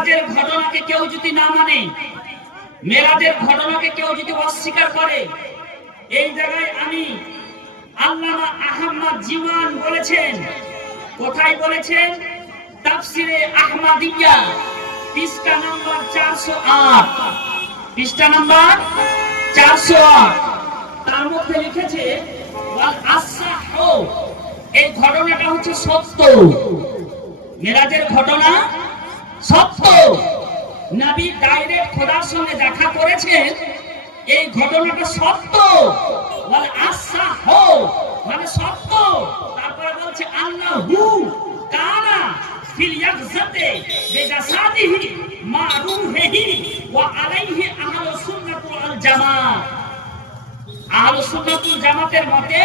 মেরাজের ঘটনাকে কেউ যদি না মানে, মেরাজের ঘটনাকে কেউ যদি অস্বীকার করে, এই জায়গায় আমি আল্লামা আহমদ জীবন বলেছেন, কোথায় বলেছেন? তাফসিরে আহমদিয়া পৃষ্ঠা নম্বর 408, পৃষ্ঠা নম্বর 408, তার মধ্যে লিখেছে ওয়াল আসসাহু, এই ঘটনাটা হচ্ছে সত্য, মেরাজের ঘটনা সত্য, নবী ডাইরেক্ট খোদার সঙ্গে দেখা করেছেন, এই ঘটনাটা সত্য। ওয়াল আসসাহু মানে সত্য। তারপরে বলছে আল্লাহু কানা ফিল ইয়াকজাতে বিজাসাদিহি মা রূহিহি ওয়া আলাইহি আহলুস সুন্নাত ওয়াল জামাত। আহলুস সুন্নাত ওয়াল জামাতের মতে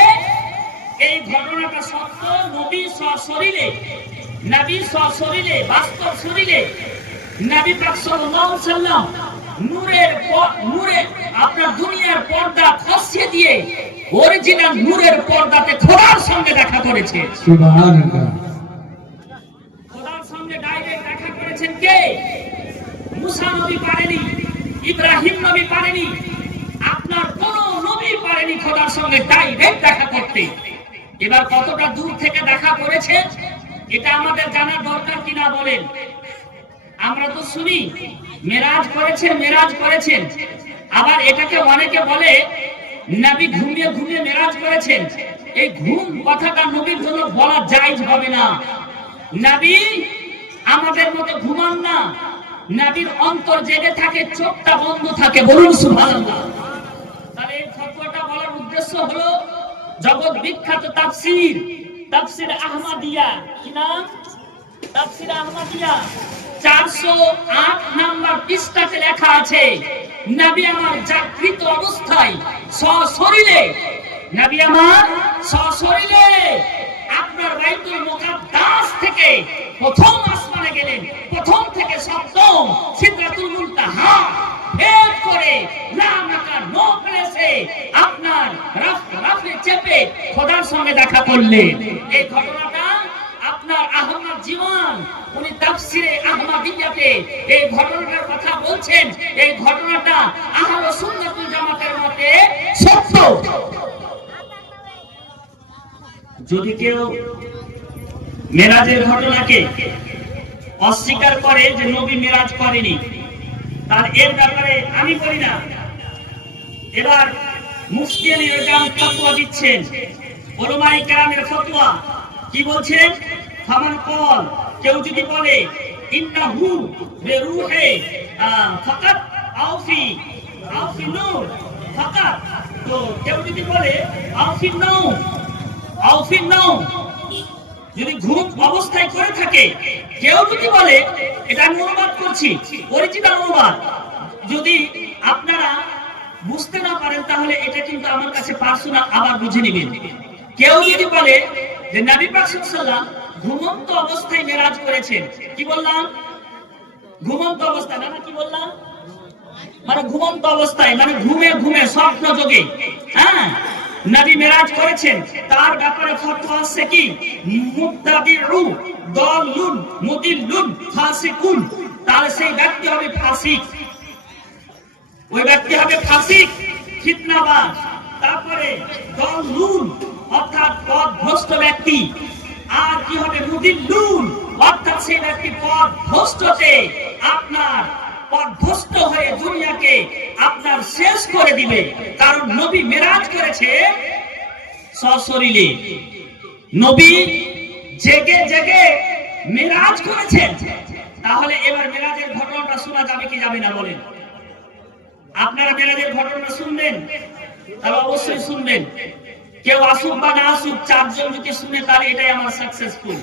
এই ঘটনাটা সত্য। নবী সশরীরে, নবী সশরীরে, বাস্তব শরীরে নবী পাক সাল্লাল্লাহু আলাইহি ওয়াসাল্লাম নূরে আপনার দুনিয়ার পর্দা খসিয়ে দিয়ে অরিজিনাল নূরের পর্দাতে খোদার সঙ্গে দেখা করেছে। সুবহানাল্লাহ। খোদার সঙ্গে ডাইরেক্ট দেখা করেছেন কে? মুসা নবী পারেনি, ইব্রাহিম নবী পারেনি, আপনার কোন নবী পারেনি খোদার সঙ্গে ডাইরেক্ট দেখা করতে। এবার কতটা দূর থেকে দেখা করেছে এটা আমাদের জানার দরকার কিনা বলেন? আমরা তো শুনি মেরাজ করেছেন, মেরাজ করেছেন, আবার এটাকে অনেকে বলে নবী ঘুমিয়ে ঘুমিয়ে মেরাজ করেছেন। এই ঘুম কথাটা নবীর জন্য বলা জায়েজ হবে না। নবী আমাদের মতো ঘুমান না, নবীর অন্তর জেগে থাকে, চোখটা বন্ধ থাকে। বলুন সুবহানাল্লাহ। তাহলে এই ফতোয়াটা বলার উদ্দেশ্য হলো জগৎ বিখ্যাত তাফসীর, তাফসীর আহমদিয়া, কি নাম? তাফসীর আহমদিয়া 408 নাম্বার পৃষ্ঠাতে লেখা আছে, নবী আমার জাগৃত অবস্থায় সশরীরে, নবী আমার সশরীরে আপনার বাইতুল মুকাদ্দাস থেকে প্রথম আসমানে গেলেন, প্রথম থেকে সপ্তম সিদরাতুল মুনতাহা ভেদ করে লা মাকা নো প্লেসে আপনার রাফে চেপে খোদার সঙ্গে দেখা করলেন। এই ঘটনাটা আপনার আহমদ জীবন উনি তাফসিরে আহমদিয়াতে এই ঘটনাটার কথা বলছেন। এই ঘটনাটা আহলুস সুন্নাত ওয়াল জামাতের মতে সত্য। যদি কেউ মেরাজের ঘটনাকে অস্বীকার করে যে নবী মেরাজ করেনি, তার এর ব্যাপারে আমি বলি না। এবার মুফতি নিজাম ফতোয়া দিচ্ছেন, উলামায়ে কেরামের ফতোয়া কি বলছেন? ফামান কল, কেউ যদি বলে ইন্নাহু বিরূহে ফাকাত আউফি নূর ফাকাত, তো কেউ যদি বলে আউফি নূর, যদি ঘুম অবস্থায় করে থাকে, কেউ যদি বলে, এটা আমি অনুবাদ করছি, অরিজিনাল অনুবাদ, যদি আপনারা বুঝতে না পারেন তাহলে এটা কিন্তু আমার কাছে পার্সোনাল, আবার বুঝে নেবেন। কেউ যদি বলে যে নবী পাক সাল্লাল্লাহু আলাইহি ওয়াসাল্লাম ঘুমন্ত অবস্থায় মেরাজ করেছেন, কি বললাম? ঘুমন্ত অবস্থায়, না কি বললাম? মানে ঘুমন্ত অবস্থায়, মানে ঘুমে ঘুমে স্বপ্ন যোগে, হ্যাঁ, নবী মেরাজ করেছেন, তার ব্যাপারে ফতোয়া আছে কি? মুবতাদিউ দাল্লুন মুদিল্লুন ফাসিকুন, তাহলে সেই ব্যক্তি হবে ফাসিক, ওই ব্যক্তি হবে ফাসিক, ফিতনাবাজ। তারপরে দাল্লুন অর্থাৎ পথভ্রষ্ট ব্যক্তি, আর কি হবে? মুদিল্লুন অর্থাৎ সেই ব্যক্তি পথভ্রষ্টতে আপনার পথভ্রষ্ট হয়ে দুনিয়াকে আপনার শেষ করে দিবে। কারণ নবী মেরাজ করেছে সশরীরে, নবী জেগে জেগে মেরাজ করেছেন। তাহলে এবার মেরাজের ঘটনাটা শোনা যাবে কি যাবে না বলেন? আপনারা মেরাজের ঘটনা শুনবেন? তাহলে অবশ্যই শুনবেন। কেউ আসুক বা না আসুক, চারজন যদি শুনে তাহলে এটাই আমার সাকসেসফুল।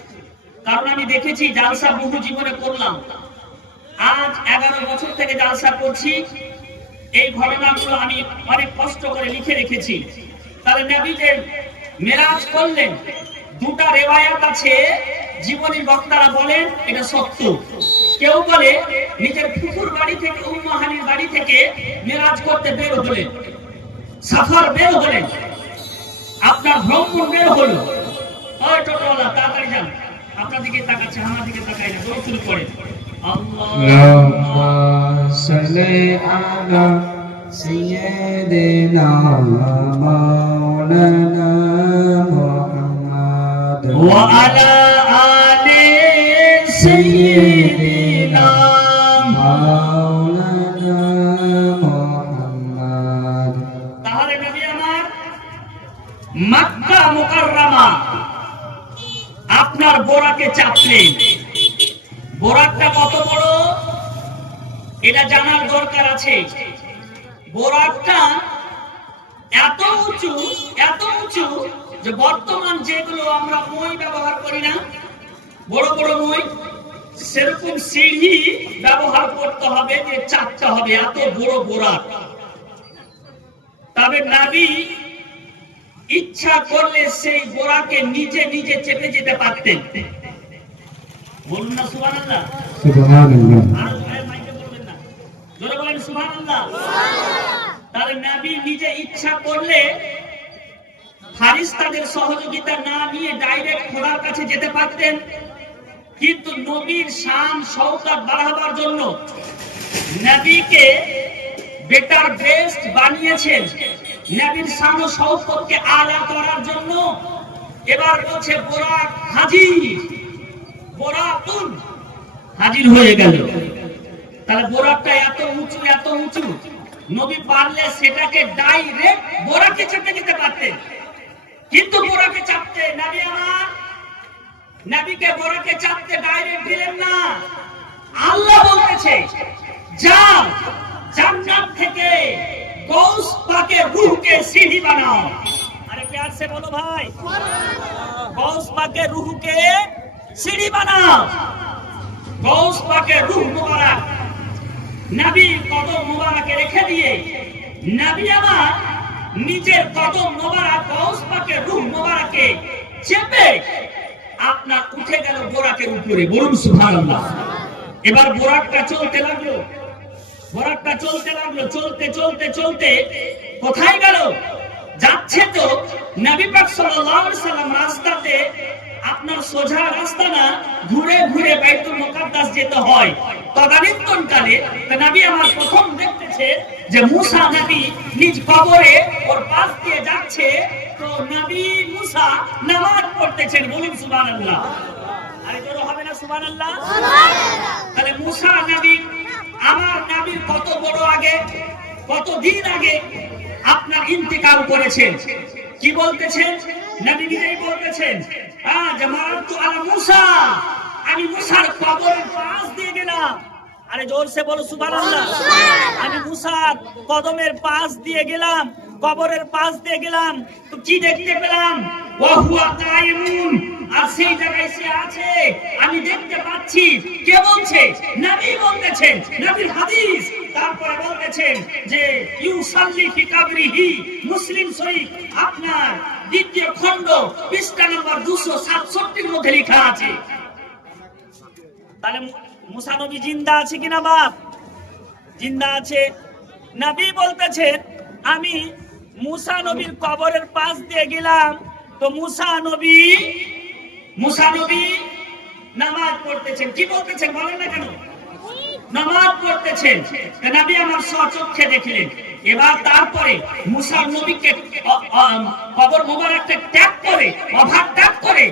কারণ আমি দেখেছি জালসা বহু জীবনে করলাম, আজ 11 বছর থেকে জালসা করছি, এই ঘটনাগুলো আমি অনেক কষ্ট করে লিখে রেখেছি। তাহলে নবী যে মেরাজ করলেন, দুটা রিওয়ায়াত আছে, জীবনী বক্তারা বলেন এটা সত্য। কেউ বলে নিজের ফুফুর বাড়ি থেকে, উম্মে হানির বাড়ি থেকে মেরাজ করতে বের হলেন, সফর বের হলেন, আপনার ভ্রমণ বের হলো। ওই টোটোওয়ালা তাড়াতাড়ি যান, আপনার দিকে তাকাচ্ছে, আমার দিকে তাকায় না, দৌড় শুরু করে। আল্লাহুম্মা সাল্লি আলা সাইয়্যিদিনা মাওলানা মুহাম্মাদ ওয়া আলা আলি সাইয়্যিদিনা মাওলানা মুহাম্মাদ। তাহলে নবী আমার মক্কা মুকাররমা আপনার বোরাকে চাপলেন। বোরাকটা কত বড় এটা জানার দরকার আছে। বোরাকটা এত উঁচু যে বর্তমান যেগুলো আমরা মই ব্যবহার করি না, বড় বড় মই, সেরকম সিঁড়ি ব্যবহার করতে হবে, যে চাপতে হবে, এত বড় বোরাক। তবে নবী ইচ্ছা করলে সেই বোরাকে নিজে নিজে চেপে যেতে পারতেন। বলুন না সুবহানাল্লাহ। সুবহানাল্লাহ। আর মাইকে বলবেন না, জোরে বলেন সুবহানাল্লাহ। তাহলে নবী নিজে ইচ্ছা করলে ফারিস্তাদের সহযোগিতা না নিয়ে ডাইরেক্ট খোদার কাছে যেতে পারতেন। কিন্তু নবীর শান শওকত বাড়াবার জন্য নবীকে বেটার বেস্ট বানিয়েছেন, নবীর শান ও শওকতকে আলা করার জন্য। এবার বলছে বোরাক হাজির, বোরাকুন হাজির হয়ে গেল। তাহলে বোরাকটা এত উঁচু, নবী পারলে সেটাকে ডাইরেক্ট বোরাকে চেপে যেতে পারতেন, কিন্তু বোরাকে চাপতে নবী আমার নবীকে বোরাকে চাপতে ডাইরেক্ট দিলেন না। আল্লাহ বলতেছে যাও জান্নাত থেকে গৌস পাকের রূহকে সিঁড়ি বানাও। আরে প্যার সে বলো ভাই, গৌস পাকের রূহকে সিঁড়ি বানাও। গৌস পাকের রূহ মুবারক নবী কদম মুবারকে রেখে দিয়ে নবী আমার নিজের কদম মুবারক গৌস পাকের রূহ মুবারকে চেপে আপনার উঠে গেল বোরাকের উপরে। বলুন সুবহানাল্লাহ। এবার বোরাকটা চলতে লাগলো, চলতে কোথায় গেল? যাচ্ছে তো নবী পাক সাল্লাল্লাহু আলাইহি সাল্লাম রাস্তাতে, আপনার সোজা রাস্তা না, ঘুরে ঘুরে বাইতুল মুকাদ্দাস যেতে হয়। তদানীন্তনকালে নবী আমার প্রথম দেখতেছে যে মুসা নবী নিজ কবরে ওর পাশ দিয়ে যাচ্ছে, তো নবী মুসা নামাজ পড়তেছেন। বলুন সুবহানাল্লাহ। আরে জোরে হবে না সুবহানাল্লাহ? তাহলে মুসা নবী আমার নবীর কত বড় আগে, কত দিন আগে আপনার ইন্তেকাল করেছেন। কি বলতেছেন? নবী নিজেই বলতেছেন জামাআতু আলা মুসা, আমি মুসার কবরের পাশ দিয়ে গেলাম। আরে জোরসে বলো সুবহানাল্লাহ। আমি মুসার কদমের পাশ দিয়ে গেলাম, কবরের পাশ দিয়ে গেলাম, তো কি দেখতে পেলাম? ওয়া হুয়া কায়িমুন, আর সেই জায়গায় সে আছে, আমি দেখতে পাচ্ছি। কে বলছে? নবী বলতেছেন, নবীর হাদিস। তারপরে বলতেছেন যে ইউসাল্লি ফি কাবরিহি, মুসলিম শরীফ আপনার দ্বিতীয় খণ্ড পৃষ্ঠা নম্বর 267 এর মধ্যে লেখা আছে। তাহলে মুসা নবী জিন্দা আছে কিনা বাপ? জিন্দা আছে। নবী বলতেছেন আমি মুসা নবীর কবরের পাশ দিয়ে গেলাম, তো মুসা নবী নামাজ পড়তেছেন। কি বলতেছেন বলেন না কেন? নামাজ পড়তেছেন। নবী আমার স্বচক্ষে দেখলেন। এবার তারপরে মুসা নবীকে কবর মোবারককে ত্যাগ করে, ওভারটেক করে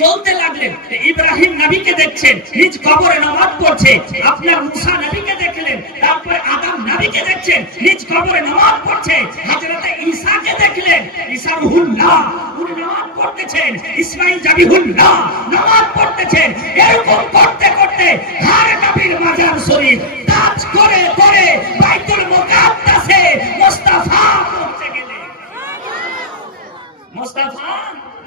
চলতে লাগলেন। ইব্রাহিম নবীকে দেখছেন নিজ কবরে নামাজ পড়ছে। আপনার মুসা নবীকে দেখলেন, তারপরে আদম নবীকে দেখছেন নিজ কবরে নামাজ পড়ছে। হযরতে ঈসাকে দেখলেন, ঈসা রূহুল্লাহ উনি নামাজ পড়তেছেন। ইসমাঈল জাবিহুল্লাহ নামাজ পড়তেছেন। এরকম করতে করতে হার নবীর মাজার শরীফ টাচ করে করে বাইতুল মুকাদ্দাসে মুস্তাফা পৌঁছে গেলেন। মুস্তাফা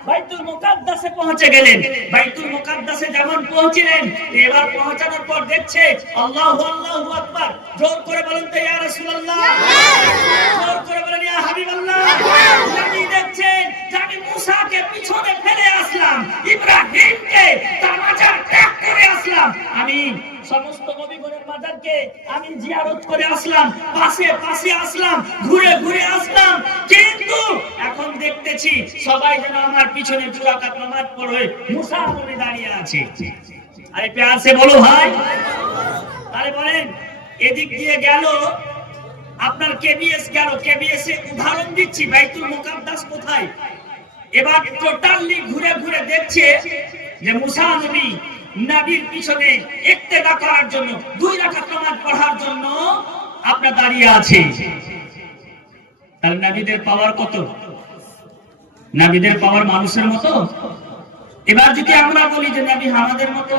বাইতুল মুকাদ্দাসে পৌঁছে গেলেন। বাইতুল মুকাদ্দাসে যেমন পৌঁছলেন, এবার পৌঁছানোর পর দেখছে আল্লাহু আল্লাহু আকবার। জোর করে বলেন তো ইয়া রাসূলুল্লাহ, জোর করে বলেন ইয়া হাবিবাল্লাহ। নবী দেখছেন যে আমি মুসাকে পিছনে ফেলে আসলাম, ইব্রাহিমকে তার মাজার ত্যাগ করে আসলাম, আমি সমস্ত নবীগণের মাজারকে আমি জিয়ারত করে আসলাম, পাশে পাশে আসলাম, ঘুরে ঘুরে আসলাম, কিন্তু এখন দেখতেছি সবাই যেন আমার পিছনে দুই রাকাত নামাজ পড়ে মুসা নবী দাঁড়িয়ে আছে। আরে প্যার সে বলো ভাই। তাহলে বলেন এদিক দিয়ে গেল আপনার কেবিএস গেল, কেবিএস এ উদাহরণ দিচ্ছি, বাইতুল মুকাদ্দাস কোথায়। এবার টোটালি ঘুরে ঘুরে দেখছে যে মুসা নবী নবীর পিছনে ইক্তেদা করার জন্য 2 রাকাত নামাজ পড়ার জন্য আপনার দাঁড়িয়ে আছে। তাহলে নবীদের পাওয়ার কত? নবীদের পাওয়ার মানুষের মতো? এবার যদি আমরা বলি যে নবী আমাদের মতো,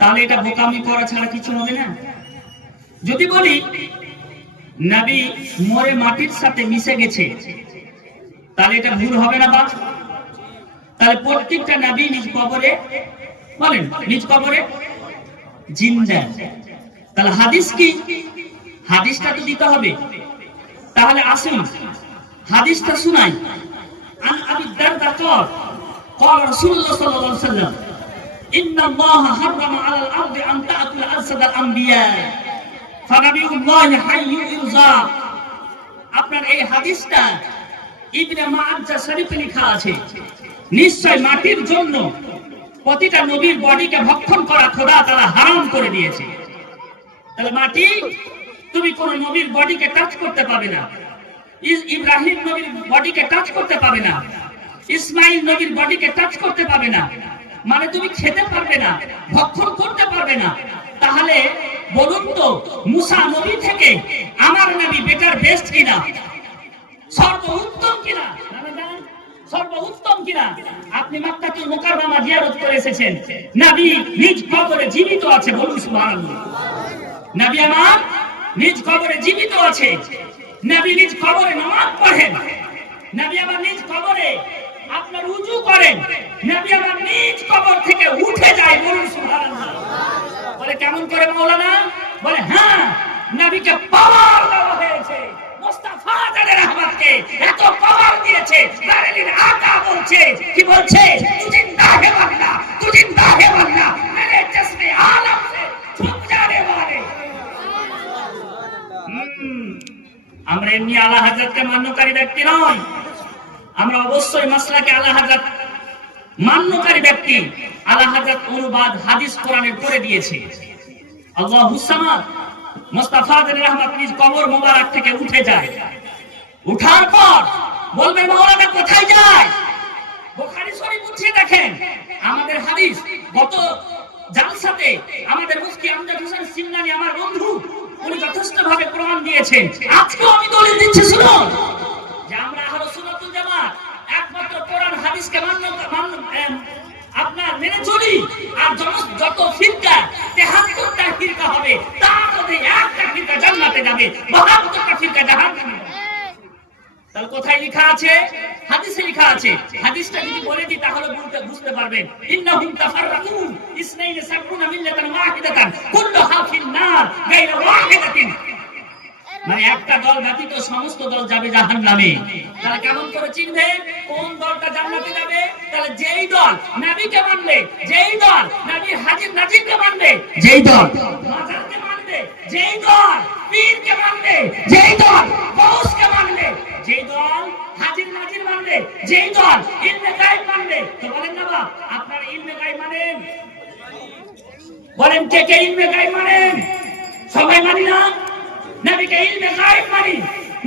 তাহলে এটা বোকামি করা ছাড়া কিছু হবে না। যদি বলি নবী মরে মাটির সাথে মিশে গেছে, তাহলে এটা ভুল হবে না? বা তাহলে প্রত্যেকটা নবী নিজ কবরে, বলেন নিজ কবরে জিন্দা। তাহলে হাদিস কি? হাদিসটা তো দিতে হবে। তাহলে আসুন হাদিসটা শুনাই। আন আবি দারদা قال رسول الله صلى الله عليه وسلم إن الله حرم على الأرض أن تأكل أجساد الأنبياء فنبي الله حي يرزق। আপনার এই হাদিসটা ইবনে মাআজা শরীফে লেখা আছে, নিশ্চয় মাটির জন্য প্রতিটা নবীর বডিকে ভক্ষণ করা খোদা তাআলা হারাম করে দিয়েছে। তাহলে মাটি, তুমি কোন নবীর বডিকে টাচ করতে পাবে না। ইব্রাহিম নবীর বডিকে টাচ করতে পাবে না, ইসমাইল নবীর বডিকে টাচ করতে পাবে না, মানে তুমি খেতে পারবে না, ভক্ষণ করতে পারবে না। তাহলে বলুন তো মুসা নবী থেকে আমার নবী বেটার বেস্ট কিনা, সর্বোত্তম কিনা? সর্বোত্তম কিনা? আপনি মক্কাতুল মুকাররমা জিয়ারত করে এসেছেন, নবী নিজ কবরে জীবিত আছে, বলুন সুবহানাল্লাহ। নবী আমার নিজ কবরে জীবিত আছে, নবী নিজ কবরে নামাজ পড়েন, নবী আমার নিজ কবরে আপনার উযু করেন, নবী আমার নিজ কবর থেকে উঠে যায়, বলুন সুবহানাল্লাহ। বলে কেমন করে মাওলানা? বলে হ্যাঁ, নবীকে পাওয়ার দেওয়া হয়েছে, মুস্তাফা জানের রহমতকে এত পাওয়ার দিয়েছে। বারেলির আকা বলছে, কি বলছে? তু জিন্দা হে ওয়াল্লাহ, তু জিন্দা হে ওয়াল্লাহ, মেরে জিসমে আলম সে ছুপ জানে ওয়ালে। আমরা এমনি আলা হযরতকে মান্যকারী ব্যক্তি নয়, আমরা অবশ্যই মাসলাকে আলা হযরত মান্যকারী ব্যক্তি। আলা হযরত অনুবাদ হাদিস কোরআনে করে দিয়েছে। আল্লাহুস সামাদ, মুস্তাফা জানের রহমত নিজ কবর মোবারক থেকে উঠে যায়, উঠার পর বলবে মাওলানা কোথায় যায়? বুখারী শরীফ উঠিয়ে দেখেন আমাদের হাদিস। গত জালসাতে আমাদের মুফতি আমজাদ হোসেন সিন্নানি আমার বন্ধু, উনি যথেষ্ট ভাবে প্রমাণ দিয়েছেন। আজকেও আমি দলিল দিচ্ছি, শুনুন, যে আমরা আহলে সুন্নাতুল জামাত একমাত্র কোরআন হাদিসকে আপনার মেনে চলি। আর যত ফিরকা 73টা ফিরকা হবে, তার মধ্যে একটা ফিরকা জান্নাতে যাবে, 72টা ফিরকা জাহান্নামে যাবে। তাহলে কোথায় লেখা আছে? হাদিসে লেখা আছে। হাদিসটা যদি বলে দিই তাহলে বুঝতে পারবেন। ইন্নাহুম তাফাররাকু ইসনাইন সাবউনা মিল্লাতান ওয়াহিদাতান কুল্লুহা ফিন-নার গায়রা ওয়াহিদাতিন। মানে একটা দল ব্যতীত সমস্ত দল যাবে জাহান্নামে। তাহলে কেমন করে চিনবে কোন দলটা জান্নাতে যাবে? তাহলে যেই দল নবীকে মানবে, যেই দল নবীর হাজির নাজিরকে মানবে, যেই দল মাজারকে মানবে, যেই দল পীরকে মানবে, যেই দল গৌসকে মানবে, যেই দল হাজির নাজির মানবে, যেই দল ইলমে গায়ব মানবে। তো বলেন না বাবা, আপনারা ইলমে গায়ব মানেন? বলেন কে কে ইলমে গায়ব মানেন? সবাই মানি না? নবীকে ইলমে গায়ব মানি।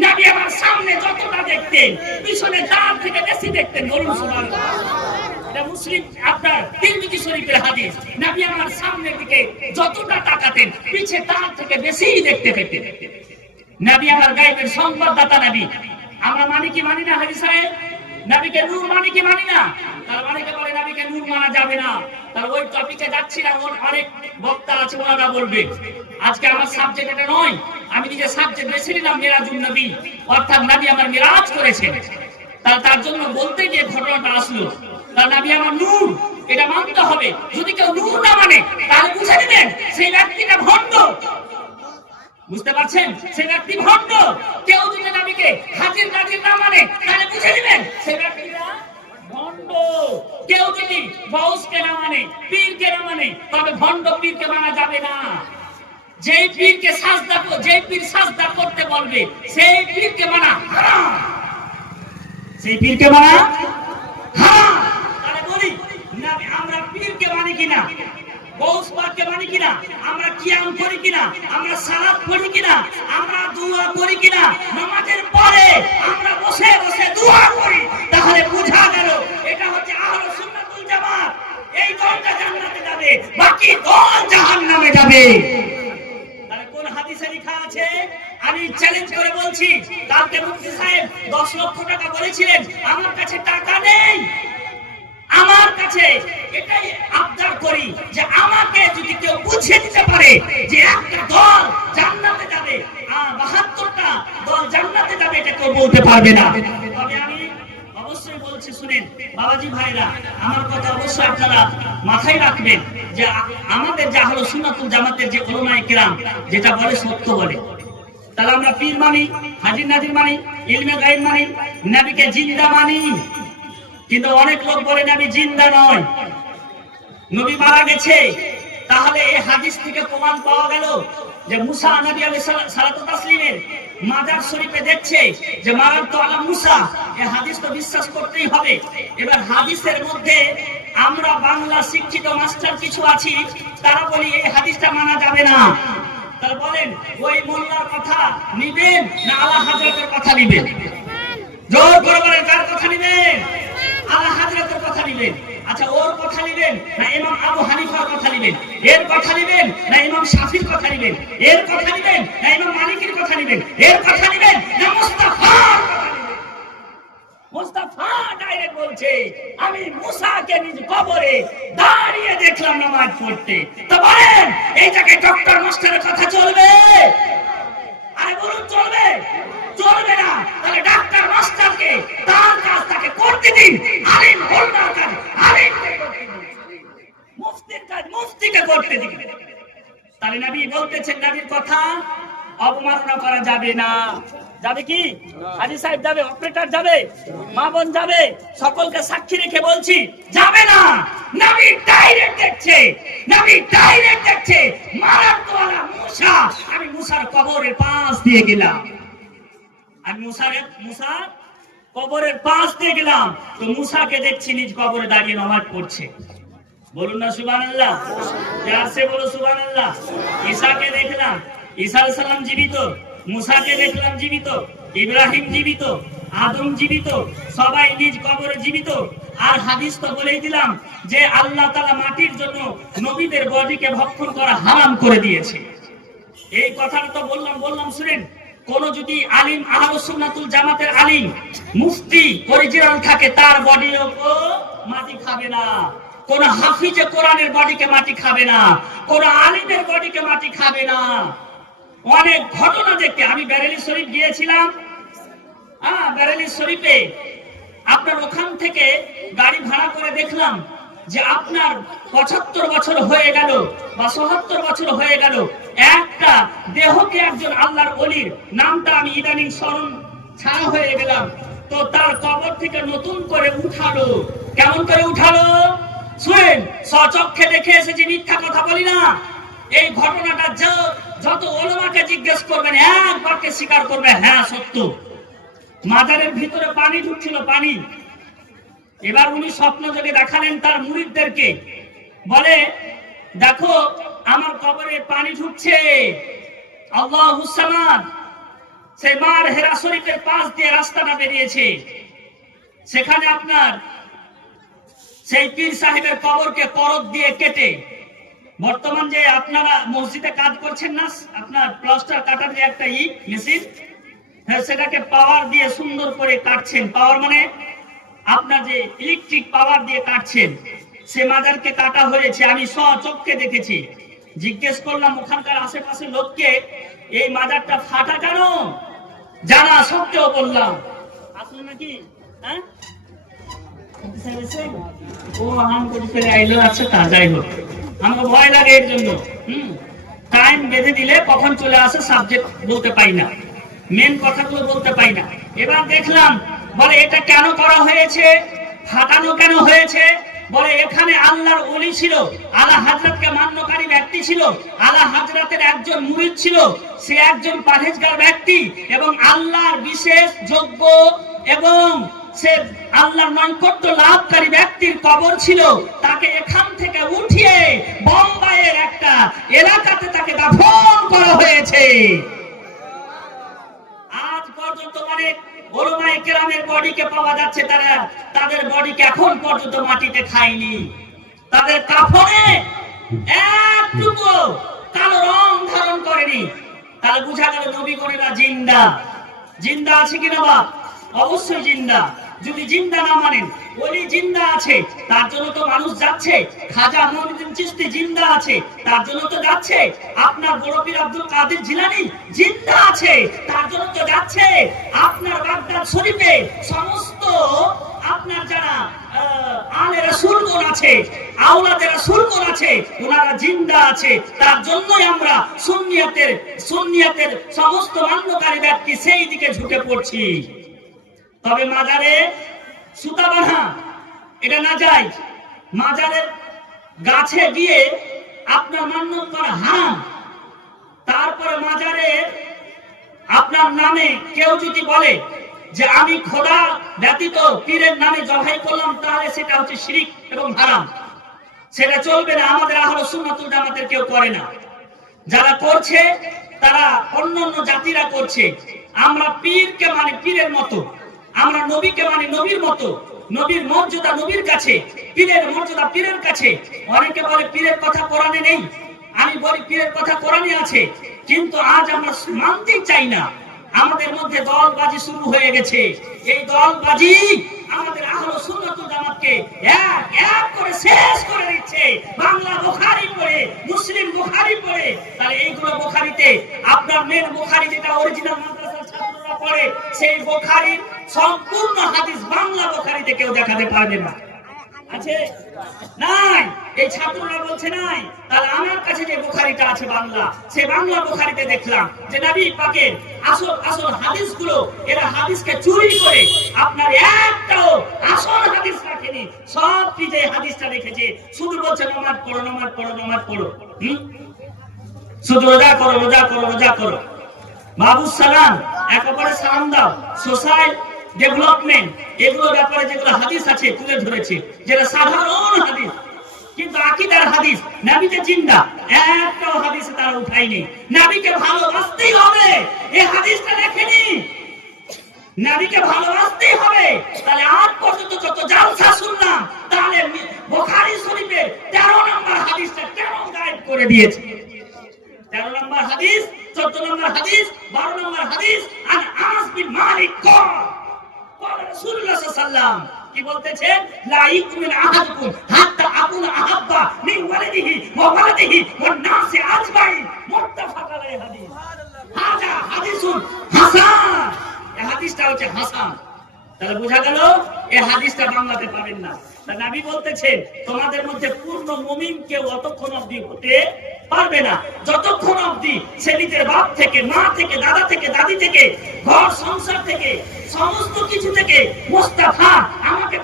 নবী আমার সামনে যতটা দেখতেন, পিছনে তার থেকে বেশি দেখতেন, বলুন সুবহানাল্লাহ। এটা মুসলিম আপনার তিরমিজি শরীফের হাদিস। নবী আমার সামনের দিকে যতটা তাকাতেন, পিছে তার থেকে বেশি দেখতে পেতেন। নবী আমার গায়বের সংবাদদাতা নবী। আমরা মানি কি মানি না? হাজি সাহেব, নবীকে নূর মানি কি মানি না? তার অনেকে বলে নবীকে নূর মানা যাবে না। তার ওই টপিকে যাচ্ছি না, অনেক বক্তা আছে ওনারা বলবে। আজকে আমার সাবজেক্ট এটা নয়, আমি নিজে সাবজেক্ট বেছে নিলাম মিরাজুন নবী, অর্থাৎ নবী আমার মিরাজ করেছেন। তার জন্য বলতে গিয়ে ঘটনাটা আসলো। তার নবী আমার নূর, এটা মানতে হবে। যদি কেউ নূর না মানে তাহলে বুঝে নেবেন সেই ব্যক্তিটা ভণ্ড। বুঝতে পারছেন? সেই ব্যক্তি ভণ্ড। কেউ যদি নবীকে হাজির নাজির না মানে তাহলে বুঝে নেবেন সেই ব্যক্তিটা ভণ্ড। কেউ যদি গৌসকে না মানে, পীরকে না মানে, তবে ভণ্ড পীরকে মানা যাবে না। যেই পীরকে সাজদা, যেই পীর সাজদা করতে বলবে সেই পীরকে মানা হারাম, সেই পীরকে মানা হারাম। তাহলে বলি আমরা পীরকে মানি কিনা? গৌস পাককে মানি কিনা, আমরা কিয়াম করি কিনা, আমরা সালাত পড়ি কিনা, আমরা দোয়া করি কিনা, নামাজের পরে আমরা বসে বসে দোয়া করি, তাহলে বোঝা গেল এটা হচ্ছে আহলুস সুন্নাতুল জামাত। এই দলটা জান্নাতে যাবে, বাকি দল জাহান্নামে যাবে। তাহলে কোন হাদিসে লেখা আছে? আমি চ্যালেঞ্জ করে বলছি, কালকে মুফতি সাহেব 10 লক্ষ টাকা বলেছিলেন, আমার কাছে টাকা নেই, আমার কাছে এটাই আবদার করি যে আমাকে যদি কেউ বুঝিয়ে দিতে পারে যে একটা দল জান্নাতে যাবে, 72টা দল জান্নাতে যাবে, এটা কেউ বলতে পারবে না। তবে আমি অবশ্যই বলছি, শুনেন বাবাজি ভাইরা, আমার কথা অবশ্যই আপনারা মাথায় রাখবেন যে আমাদের যা হলো সুন্নাতুল জামাতের যে উলামায়ে কিরাম যেটা বলে সত্য বলে। তাহলে আমরা পীর মানি, হাজির নাজির মানি, ইলমে গায়ব মানি, নবীকে জিন্দা মানি। কিন্তু অনেক লোক বলে নবী জিন্দা নয়, নবী মারা গেছে। তাহলে এই হাদিস থেকে প্রমাণ পাওয়া গেল যে মুসা নবী আলাইহিস সালাতু তাসলিমের মাজার শরীফে দেখছে যে মারার তো আলা মুসা, এই হাদিস তো বিশ্বাস করতেই হবে। এবার হাদিসের মধ্যে আমরা বাংলা শিক্ষিত মাস্টার কিছু আছি, তারা বলি এই হাদিসটা মানা যাবে না। তারা বলেন ওই মোল্লার কথা নিবেন না আলা হযরতের কথা নিবেন? জোর করে বলেন কার কথা নিবেন? আলা হযরতের কথা নিবেন। আচ্ছা, ওর কথা নিবেন না ইমাম আবু হানিফার কথা নিবেন? এর কথা নিবেন না ইমাম শাফির কথা নিবেন? এর কথা নিবেন না ইমাম মালিকের কথা নিবেন? এর কথা নিবেন না মুস্তাফার কথা নিবেন? মুস্তাফা ডাইরেক্ট বলছে, আমি মুসাকে নিজ কবরে দাঁড়িয়ে দেখলাম নামাজ পড়তে। তো বলেন এই জায়গায় ডক্টর মাস্টারের কথা চলবে? আরে বলুন চলবে? চলবে না। তাহলে ডাক্তার মাস্টারকে তার কাজ তাকে করতে দিন, আলিম বলনার কাজ আলিমকে করতে দিন, মুফতির কাজ মুফতিকে করতে দিন। তাহলে নবী বলতেছেন নবীর কথা অবমাননা করা যাবে না। যাবে কি? হাজী সাহেব যাবে, অপারেটর যাবে, মা বোন যাবে, সকলকে সাক্ষী রেখে বলছি যাবে না। নবী ডাইরেক্ট দেখছে, নবী ডাইরেক্ট দেখছে মারার তো আলা মুসা, আমি মুসার কবরের পাশ দিয়ে গেলাম, আমি মুসার কবরের পাশ দিয়ে গেলাম, তো মুসাকে দেখছি নিজ কবরে দাঁড়িয়ে নামাজ পড়ছে। বলুন না সুবহানাল্লাহ? যাচ্ছে বলো সুবহানাল্লাহ। ঈসাকে দেখলাম, ঈসা আলাইহিস সালাম জীবিত, মুসাকে দেখলাম জীবিত, ইব্রাহিম জীবিত, আদম জীবিত, সবাই নিজ কবরে জীবিত। আর হাদিস তো বলেই দিলাম যে আল্লাহ তাআলা মাটির জন্য নবীদের বডিকে ভক্ষণ করা হারাম করে দিয়েছে। এই কথাটা তো বললাম শুনেন। কোন যদি আলিম আহলুস সুন্নাতুল জামাতের আলিম মুফতি অরিজিনাল থাকে, তার বডিও মাটি খাবে না। কোন হাফিজে কোরআনের বডিকে মাটি খাবে না, কোন আলিমের বডিকে মাটি খাবে না। অনেক ঘটনা দেখতে আমি বেরেলি শরীফ গিয়েছিলাম। বেরেলি শরীফে আপনার ওখান থেকে গাড়ি ভাড়া করে দেখলাম যে আপনার 75 বছর হয়ে গেল বা 77 বছর হয়ে গেল, একটা দেহকে একজন আল্লাহর ওলির নামটা আমি ইদানিং স্মরণ ছাড়া হয়ে গেলাম, তো তার কবর থেকে নতুন করে উঠালো। কেমন করে উঠালো? শুনেন, সচক্ষে দেখে এসেছি, মিথ্যা কথা বলি না। এই ঘটনাটা যত ওলামাকে জিজ্ঞেস করবেন একবারকে স্বীকার করবে হ্যাঁ সত্য। মাজারের ভিতরে পানি ঢুকছিল, পানি। এবার উনি স্বপ্ন যোগে দেখালেন তার মুরিদদেরকে, বলে দেখো আমার কবরে পানি ঢুকছে, আল্লাহুস সামাদ। সেই মার হেরা শরীফের পাশ দিয়ে রাস্তাটা বেরিয়েছে, সেখানে আপনার সেই পীর সাহেবের কবরকে করত দিয়ে কেটে, বর্তমান যে আপনারা মসজিদে কাজ করছেন না, আপনার প্লাস্টার কাটার যে একটা মেশিন, সেটাকে পাওয়ার দিয়ে সুন্দর করে কাটছেন। পাওয়ার মানে আপনার যে ইলেকট্রিক পাওয়ার দিয়ে কাটছেন, সে মাজারকে কাটা হয়েছে। আমি স্বচক্ষে দেখেছি। জিজ্ঞেস করলাম ওখানকার আশেপাশের লোককে, এই মাজারটা ফাটা কেন? জানা সত্ত্বেও বললাম আসলে নাকি ও আম করে ফেলে আইলো। আচ্ছা, তা যাই হোক, আমাকে ভয় লাগে এর জন্য। টাইম বেঁধে দিলে কখন চলে আসে সাবজেক্ট বলতে পাই না, মেন কথাগুলো বলতে পাই না। এবার দেখলাম, বলে এটা কেন করা হয়েছে, ফাটানো কেন হয়েছে? বলে এখানে আল্লাহর ওলি ছিল, আলা হযরতকে মান্যকারী ব্যক্তি ছিল, আলা হযরতের একজন মুরিদ ছিল, সে একজন পরহেজগার ব্যক্তি এবং আল্লাহর বিশেষ যোগ্য এবং সে আল্লাহর নৈকট্য লাভকারী ব্যক্তির কবর ছিল, তাকে এখান থেকে উঠিয়ে বোম্বাইয়ের একটা এলাকাতে তাকে দাফন করা হয়েছে। আজ পর্যন্ত অনেক ওলামায়ে কেরামের বডিকে পাওয়া যাচ্ছে, তারা তাদের বডিকে এখন পর্যন্ত মাটিতে খায়নি, তাদের কাফনে একটুকু কালো রং ধারণ করেনি। তাহলে বোঝা গেল নবীগণেরা জিন্দা। জিন্দা আছে কিনা বাপ? অবশ্যই জিন্দা। যদি জিন্দা না মানেন, ওলি জিন্দা আছে তার জন্য তো মানুষ যাচ্ছে। খাজা মঈনুদ্দিন চিশতি জিন্দা আছে তার জন্য তো যাচ্ছে। আপনার বড় পীর আব্দুল কাদের জিলানী জিন্দা আছে তার জন্য তো যাচ্ছে। আপনার বাগদাদ শরীফে সমস্ত আপনার যারা আলে রাসূলগণ আছে, আওলাদে রাসূলগণ আছে, ওনারা জিন্দা আছে, তার জন্যই আমরা সুন্নিয়াতের সমস্ত মান্যকারী ব্যক্তি সেই দিকে ঝুঁকে পড়ছি। তবে মাজারে সুতা বাঁধা এটা না যায়, মাজারের গাছে গিয়ে আপনার মান্যত করা হারাম। তারপরে মাজারে আপনার নামে কেউ যদি বলে যে আমি খোদা ব্যতীত পীরের নামে জবাই করলাম, তাহলে সেটা হচ্ছে শিরক এবং হারাম, সেটা চলবে না। আমাদের আহলে সুন্নাত ওয়াল জামাতের কেউ করে না। যারা করছে তারা অন্যান্য জাতিরা করছে। আমরা পীরকে মানে পীরের মতো, আমরা নবীকে মানে নবীর মতো। নবীর মর্যাদা নবীর কাছে, পীরের মর্যাদা পীরের কাছে। অনেকে বলে পীরের কথা কোরআনে নেই, আমি বলি পীরের কথা কোরআনে আছে, কিন্তু আজ আমরা মানতে চাই না। আমাদের মধ্যে দলবাজি শুরু হয়ে গেছে। এই দলবাজি আমাদের আহলে সুন্নাত ওয়াল জামাতকে এক এক করে শেষ করে দিচ্ছে। বাংলা বুখারী পড়ে, মুসলিম বুখারী পড়ে, তাহলে এইগুলো বুখারীতে আপনার মেন বুখারী যেটা অরিজিনাল মাদ্রাসার ছাত্ররা পড়ে, সেই বুখারীর সম্পূর্ণ হাদিস বাংলা বুখারীতে কেউ দেখাতে পারবে না। আছে নাই? এই ছাত্ররা বলছে নাই। তাহলে আমার কাছে যে বুখারীটা আছে বাংলা, সেই বাংলা বুখারীতে দেখলাম যে নবী পাকের আসল হাদিসগুলো এরা হাদিসকে চুরি করে আপনার একটাও আসল হাদিস রাখেনি। সব যে হাদিসটা রেখেছে শুধু বলছে নামাজ পড়ো, নামাজ পড়ো, নামাজ পড়ো, শুধু রোজা করো, রোজা করো, রোজা করো। বাবুস সালাম, একেবারে সালাম দাও, সোশ্যাল ডেভেলপমেন্ট, এগুলো ব্যাপারে যেগুলো হাদিস আছে তুলে ধরেছে, যেটা সাধারণ হাদিস। কিন্তু আকীদার হাদিস, নবীতে জিন্দা, একটাও হাদিসে তারা উঠায়নি। নবীকে ভালোবাসতেই হবে, এই হাদিসটা দেখেনি। নবীকে ভালোবাসতেই হবে। তাহলে আজ পর্যন্ত যত জালসা শুনলাম, তাহলে বুখারী শরীফের 13 নম্বর হাদিসটা কেন গায়েব করে দিয়েছে? 13 নম্বর হাদিস, 14 নম্বর হাদিস, 12 নম্বর হাদিস। আর আনাস বিন মালিক রাসূলুল্লাহ সাল্লাল্লাহু আলাইহি ওয়াসাল্লাম কি বলতেছেন? লা ইকুমিন আহাদুকুম হাত্তা আকুনা আহাব্বা মিন ওয়ালিদিহি ওয়া ওয়ালাদিহি ওয়ান নাসি আজমাইন। মুত্তাফাক আলাইহি হাদিস। হাযা হাদিসুন হাসান। এই হাদিসটা হচ্ছে হাসান। তাহলে বোঝা গেল এই হাদিসটা বাংলাতে পাবেন না। তা নবী বলতেছেন তোমাদের মধ্যে পূর্ণ মুমিন কেউ অতক্ষণ অবধি হতে পারবে না যতক্ষণ অবধি সে নিজের বাপ থেকে, মা থেকে, দাদা থেকে, দাদি থেকে, ঘর সংসার থেকে, সমস্ত কিছু থেকে মুস্তাফা আমাকে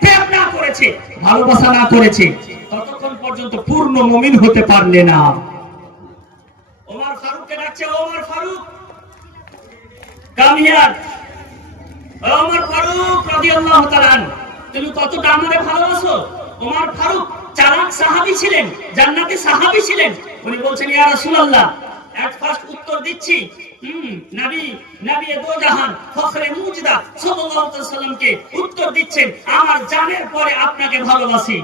প্রেম না করেছে, ভালোবাসা না করেছে, ততক্ষণ পর্যন্ত পূর্ণ মুমিন হতে পারলে না। ওমর ফারুককে ডাকছে, ওমর ফারুক কাম হিয়ার। ওমর ফারুক রাদিয়াল্লাহু তাআলা আনহু, তুমি কতটা আমারে ভালোবাসো? ওমর ফারুক চালাক সাহাবী ছিলেন, জান্নাতি সাহাবী ছিলেন। উনি বলছেন ইয়া রাসূলুল্লাহ, এট ফার্স্ট উত্তর দিচ্ছি, নবী দো জাহান ফখরে মুজদা সাল্লাল্লাহু আলাইহি ওয়াসাল্লামকে উত্তর দিচ্ছেন আমার জানের পরে আপনাকে ভালোবাসি।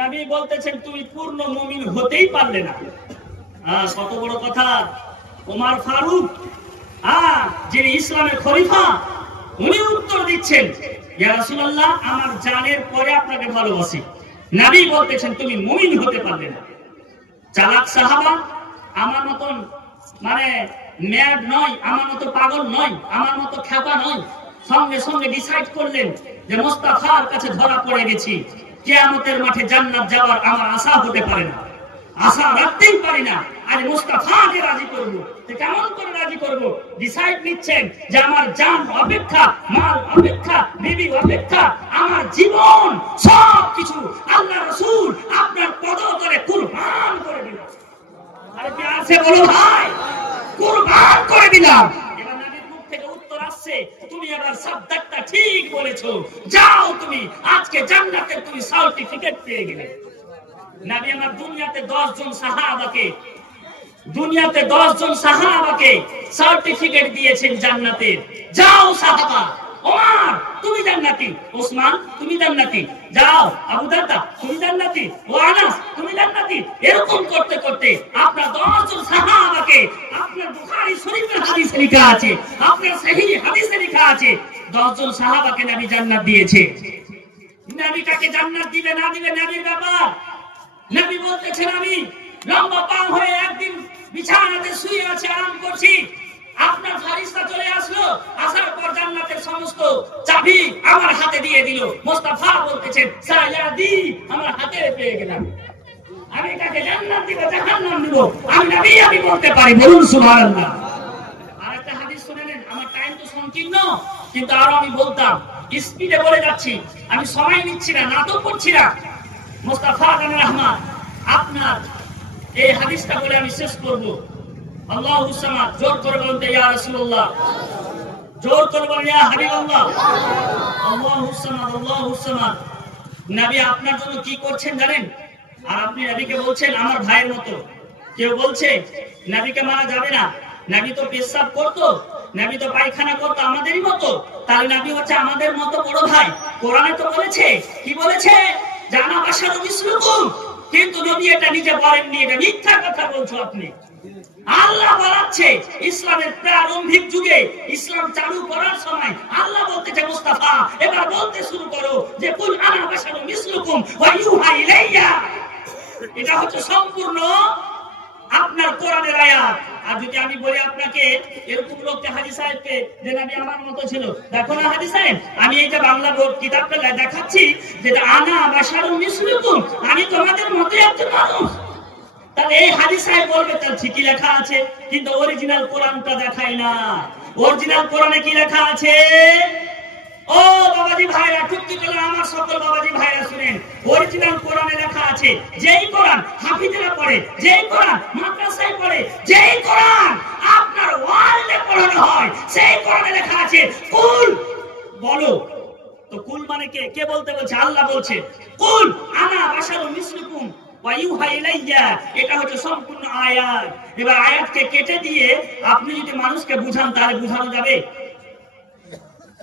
নবী বলতেছেন তুমি পূর্ণ মুমিন হতেই পারলে না। কত বড় কথা! ওমর ফারুক যিনি ইসলামের খলিফা, উনি উত্তর দিচ্ছেন ইয়া রাসূলুল্লাহ আমার জানের পরে আপনাকে ভালোবাসি। নবী বলতেছেন তুমি মুমিন হতে পারলে না। চালাক সাহাবা আমার মতন মানে ম্যাড নয়, আমার মতো পাগল নয়, আমার মতো খেপা নয়, সঙ্গে সঙ্গে ডিসাইড করলেন যে মুস্তাফার কাছে ধরা পড়ে গেছি, কিয়ামতের মাঠে জান্নাত যাওয়ার আমার আশা হতে পারে না, আশা রাখতেই পারি না। আজ মুস্তাফাকে রাজি করব, কেমন করে রাজি করব? ডিসাইড নিচ্ছেন যে আমার জান অপেক্ষা, মাল অপেক্ষা, বিবি অপেক্ষা, আমার জীবন সবকিছু আল্লাহ রাসূল আপনার পদতলে কুরবান করে দিলাম। আরে প্যার সে বলো ভাই, কুরবান করে দিলাম। এবার নবীর মুখ থেকে উত্তর আসছে তুমি তুমি এবার সাবজেক্টটা ঠিক বলেছো, যাও তুমি আজকে জান্নাতের তুমি সার্টিফিকেট পেয়ে গেলে। নবী আমার দুনিয়াতে 10 জন সাহাবাকে সার্টিফিকেট দিয়েছেন জান্নাতের। যাও সাহাবা, ওমর তুমি জান্নাতি, ওসমান তুমি জান্নাতি, যাও আবু দারদা তুমি জান্নাতি, ও আনাস তুমি জান্নাতি। এরকম করতে করতে আপনার 10 জন সাহাবাকে, আপনার বুখারী শরীফের হাদিসে লেখা আছে, আপনার সহিহ হাদিসে লেখা আছে 10 জন সাহাবাকে নবী জান্নাত দিয়েছে। নবী কাকে জান্নাত দিবে না দিবে নবীর ব্যাপার। নবী বলতেছেন আমি লম্বা পা হয়ে একদিন বিছানাতে শুয়ে আছি, আরাম করছি, আপনার ফেরেশতা চলে আসলো, আসার পর জান্নাতের সমস্ত চাবি আমার হাতে দিয়ে দিল। মুস্তাফা বলতেছেন সায়াদি, আমার হাতে পেয়ে গেলাম। আমি কাকে জান্নাত দিব জাহান্নাম দিব আমি নবী আমি বলতে পারি, বলুন সুবহানাল্লাহ। আরেকটা হাদিস শুনে নেন, আমার টাইম তো সংকীর্ণ, কিন্তু আরো আমি বলতাম, স্পিডে বলে যাচ্ছি, আমি সময় নিচ্ছি না, নাটক করছি না। মুস্তাফা জানের রহমান আপনার এই হাদিসটা বলে আমি শেষ করব। আল্লাহুস সামাদ, জোর করে বলুন ইয়া রাসূলুল্লাহ, জোর করে বলুন ইয়া হাবিবাল্লাহ। আল্লাহুস সামাদ, আল্লাহুস সামাদ। নবী আপনার জন্য কি করছেন জানেন? আর আপনি নবীকে বলছেন আমার ভাইয়ের মতো। কেউ বলছে নবীকে মানা যাবে না, নবী তো পেশাব করতো, নবী তো পায়খানা করতো আমাদেরই মতো, তাহলে নবী হচ্ছে আমাদের মতো বড় ভাই। কোরআনে তো বলেছে, কি বলেছে? জানা বাশারু মিসলুকুম। কিন্তু নবী এটা নিজে বলেননি, এটা মিথ্যা কথা বলছো আপনি। আল্লাহ বলাচ্ছে ইসলামের প্রারম্ভিক যুগে, ইসলাম চালু করার সময় আল্লাহ বলতেছে মুস্তাফা এবার বলতে শুরু করো যে কুল আনা বাশারু মিসলুকুম ওয়া ইউহা ইলাইয়া। এটা হচ্ছে সম্পূর্ণ আপনার কোরআনের আয়াত। আর যদি আমি বলি আপনাকে এরকম লোককে হাজী সাহেবকে যে নবী আমার মতো ছিল, দেখো না হাজী সাহেব আমি এই যে বাংলা বোর্ড কিতাবটা দেখাচ্ছি যেটা আনা বাশারু মিসলুকুম, আমি তোমাদের মতোই একজন মানুষ, তাহলে এই হাজী সাহেব বলবে তার ঠিকই লেখা আছে, কিন্তু অরিজিনাল কোরআনটা দেখায় না। অরিজিনাল কোরআনে কি লেখা আছে? ও বাবাজি ভাইরা, টুকটি করে আমার সকল বাবাজি ভাইরা শুনেন, অরিজিনাল কোরআনে লেখা আছে, যেই কোরআন হাফিজরা পড়ে, যেই কোরআন মাদ্রাসায় পড়ে, যেই কোরআন আপনার ওয়ার্ল্ডে পড়ানো হয়, সেই কোরআনে লেখা আছে কুল বলো। তো কুল মানে কে? কে বলতে বলছে? আল্লাহ বলছে কুল আনা বাশারুম মিসলুকুম ওয়া ইউহা ইলাইয়া। এটা হচ্ছে সম্পূর্ণ আয়াত। এবার আয়াতকে কেটে দিয়ে আপনি যদি মানুষকে বুঝান তাহলে বুঝানো যাবে?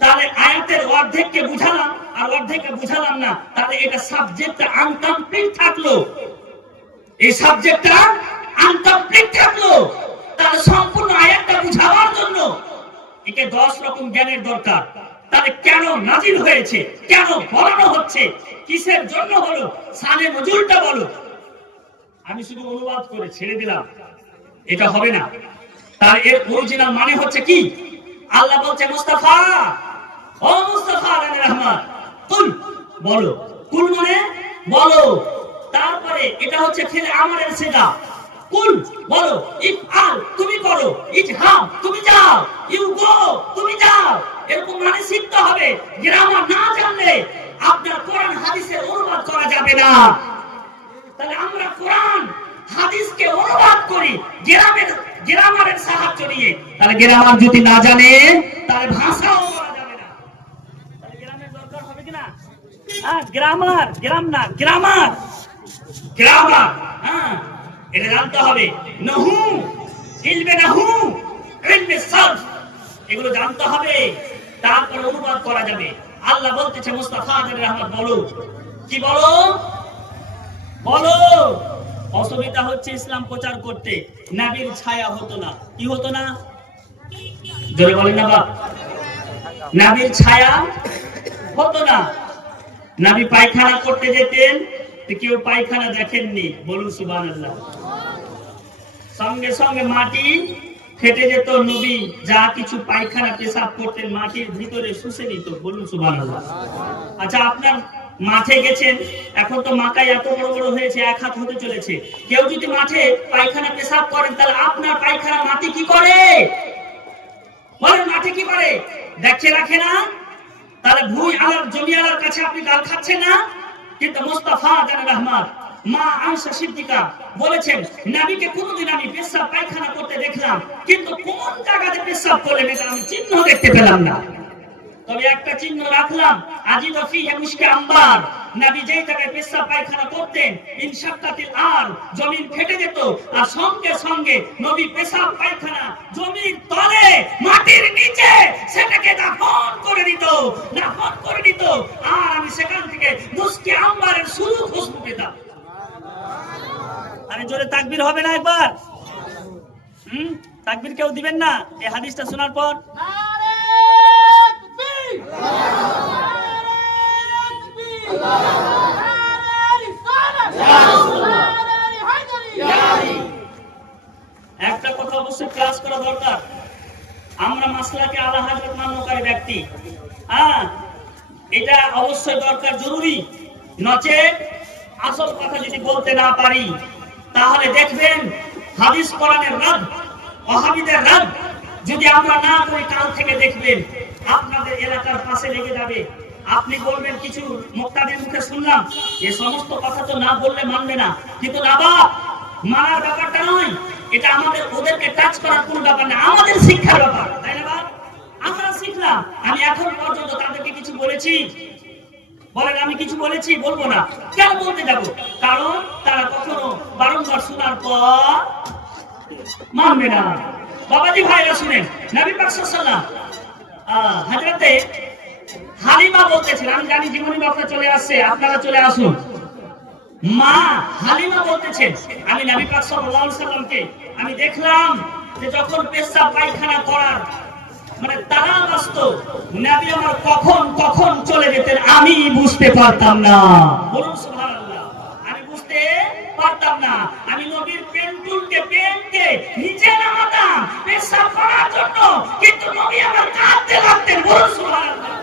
তাহলে আয়াতের অর্ধেককে বুঝালাম আর অর্ধেককে বুঝালাম না, তাহলে এটা সাবজেক্টটা আনকমপ্লিট থাকলো। এই সাবজেক্টটা আনকমপ্লিট থাকলো। তাহলে সম্পূর্ণ আয়াতটা বুঝাবার জন্য একে 10 রকম জ্ঞানের দরকার। তাহলে কেন নাজিল হয়েছে, কেন বলানো হচ্ছে, কিসের জন্য হলো, শানে নজুলটা বলো। আমি শুধু অনুবাদ করে ছেড়ে দিলাম, এটা হবে না। তার এর অরিজিনাল মানে হচ্ছে কি? আল্লাহ বলছে মুস্তাফা, ও মুস্তাফা আলাইহির রহমান, কুল বলো। কুল মানে বলো। তারপরে এটা হচ্ছে ফিল আমরের সিগা। কুল বলো, ইফআল তুমি করো, ইজহাম তুমি যাও, ইউ গো তুমি যাও। এরকম মানে শিখতে হবে। গ্রামার না জানলে আপনার কোরআন হাদিসের অনুবাদ করা যাবে না। তাহলে আমরা কোরআন হাদিসকে অনুবাদ করি গ্রামারের সাহায্য নিয়ে। তাহলে গ্রামার যদি না জানে তাহলে ভাষাও বলা যাবে না। তাহলে গ্রামের দরকার হবে কিনা? গ্রামার, গ্রাম না, গ্রামার, গ্রামার। এটা জানতে হবে। নহু, ইলমে নহু, ইলমে সারফ, এগুলো জানতে হবে, তারপর অনুবাদ করা যাবে। আল্লাহ বলতেছে মুস্তাফা আলাইহির রহমান বলো। কি বলো? বলো। অসুবিধা হচ্ছে ইসলাম প্রচার করতে, নবীর ছায়া হতো না। কি হতো না? জোরে বলেন না বাপ। নবীর ছায়া হতো না। নবী পায়খানা করতে যেতেন, কেউ পায়খানা দেখেননি, বলুন সুবহানাল্লাহ। সঙ্গে সঙ্গে মাটি ফেটে যেত, নবী যা কিছু পায়খানা পেশাব করতেন মাটির ভিতরে শুষে নিত, বলুন সুবহানাল্লাহ। আচ্ছা, আপনার মাঠে গেছেন, এখন তো মাথায় এত বড় বড় হয়েছে, 1 হাত হতে চলেছে। কেউ যদি মাঠে পায়খানা পেশাব করেন, তাহলে আপনার পায়খানা মাটি কি করে? বলেন, মাটি কি করে? দেখে রাখে না? তাহলে ভূমি আলার, জমি আলার কাছে আপনি গাল খাচ্ছেন না? কিন্তু মুস্তাফা জানের রহমান মা আয়েশা সিদ্দিকা বলেছেন, নবীকে কোনদিন আমি পেশাব পায়খানা করতে দেখলাম, কিন্তু কোন জায়গাতে পেশাব করলেন এটা আমি চিহ্ন দেখতে পেলাম না। তবে একটা চিহ্ন রাখলাম, আজিদ ফিহি মুশকি আম্বার, নবী যেই জায়গায় পেশাব পায়খানা করতেন ইনশাক্কাতিল আর, জমিন ফেটে যেত, আর সঙ্গে সঙ্গে নবী পেশাব পায়খানা জমির তলে মাটির নিচে সেটাকে দাফন করে দিত, দাফন করে দিত। আর আমি সেখান থেকে মুশকি আম্বারের শুরু খুশবু পেতাম। আরে জোরে তাকবীর হবে না একবার? তাকবীর কেউ দিবেন না এই হাদিসটা শোনার পর? একটা কথা অবশ্যই ক্লাস করা দরকার, আমরা মাসলাকে আলা হযরত মান্যকারী ব্যক্তি, এটা অবশ্যই দরকার, জরুরি। নচেত আসল কথা যদি বলতে না পারি তাহলে দেখবেন হাদিস কোরআনের রাদ, ওয়াহাবিদের রাদ যদি আমরা না করি, কাল থেকে দেখবেন আপনাদের এলাকার পাশে লেগে যাবে। আপনি বলবেন কিছু মুক্তাদির মুখে শুনলাম, এ সমস্ত কথা তো না বললে মানবে না, কিন্তু না বাপ, মানার ব্যাপারটা নয়, এটা আমাদের ওদেরকে টাচ করার কোনো ব্যাপার না, আমাদের শিক্ষার ব্যাপার, তাই না বাপ? আমরা শিখলাম। আমি এখন পর্যন্ত তাদেরকে কিছু বলেছি? বলেন আমি কিছু বলেছি? বলবো না। কেন বলতে যাবো? কারণ তারা কখনো বারংবার শোনার পর মানবে না। বাবাজি ভাইরা শুনেন, নবী পাক সাল্লাল্লাহু হযরতে হালিমা বলতেছেন, আমি জানি জীবনী বক্তা চলে আসছে, আপনারা চলে আসুন। মা হালিমা বলতেছেন, আমি নবী পাক সাল্লাল্লাহু আলাইহি সাল্লামকে আমি দেখলাম যে যখন পেশাব পায়খানা করার মানে তারা বাস্ত, নবী আমার কখন কখন চলে যেতেন আমি বুঝতে পারতাম না। বলুন সুবহানাল্লাহ। আমি বুঝতে পারতাম না। আমি নবীর পেন্টুলকে পেনকে নিচে নামাতাম পেশাব করার জন্য, কিন্তু নবী আমার কাঁদতে লাগতেন। বলুন সুবহানাল্লাহ।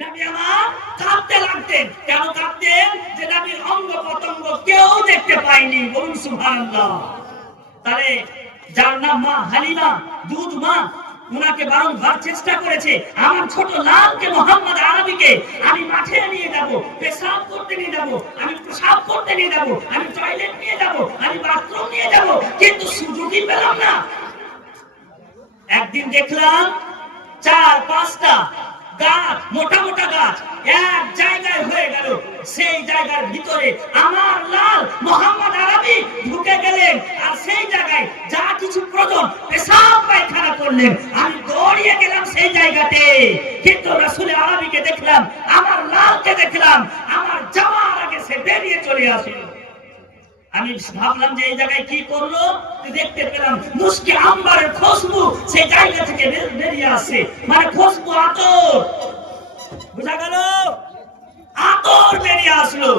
নবী আমার কাঁদতে লাগতেন। কেন কাঁদতেন? যে নবীর অঙ্গ প্রত্যঙ্গ কেউ দেখতে পায়নি। বলুন সুবহানাল্লাহ। তাহলে যার নাম মা হালিমা, দুধ মা, উনাকে বারংবার চেষ্টা করেছে, আমার ছোট লালকে মোহাম্মদ আরবিকে আমি মাঠে নিয়ে যাব, পেশাব করতে নিয়ে যাব, আমি পেশাব করতে নিয়ে যাব, আমি টয়লেট নিয়ে যাব, আমি বাথরুম নিয়ে যাব, কিন্তু সুযোগই পেলাম না। একদিন দেখলাম 4-5টা গাছ, মোটা মোটা গাছ এক জায়গায় হয়ে গেল। সেই জায়গার ভিতরে আমার লাল মোহাম্মদ আরবি ঢুকে গেলেন, আর সেই জায়গায় যা কিছু প্রয়োজন পেশাব পায়খানা করলেন। আমি দৌড়িয়ে গেলাম সেই জায়গাতে, কিন্তু রাসূল আরবিকে দেখলাম, আমার লালকে দেখলাম, আমার যাওয়ার আগে সে বেরিয়ে চলে আসলো। আমি ভাবলাম যে এই জায়গায় কি করলো, দেখতে পেলাম মুশকি আম্বারের খুশবু সেই জায়গা থেকে বেরিয়ে আসে, মানে খুশবু আতর, বুঝা গেল? আতর বেরিয়ে আসলো,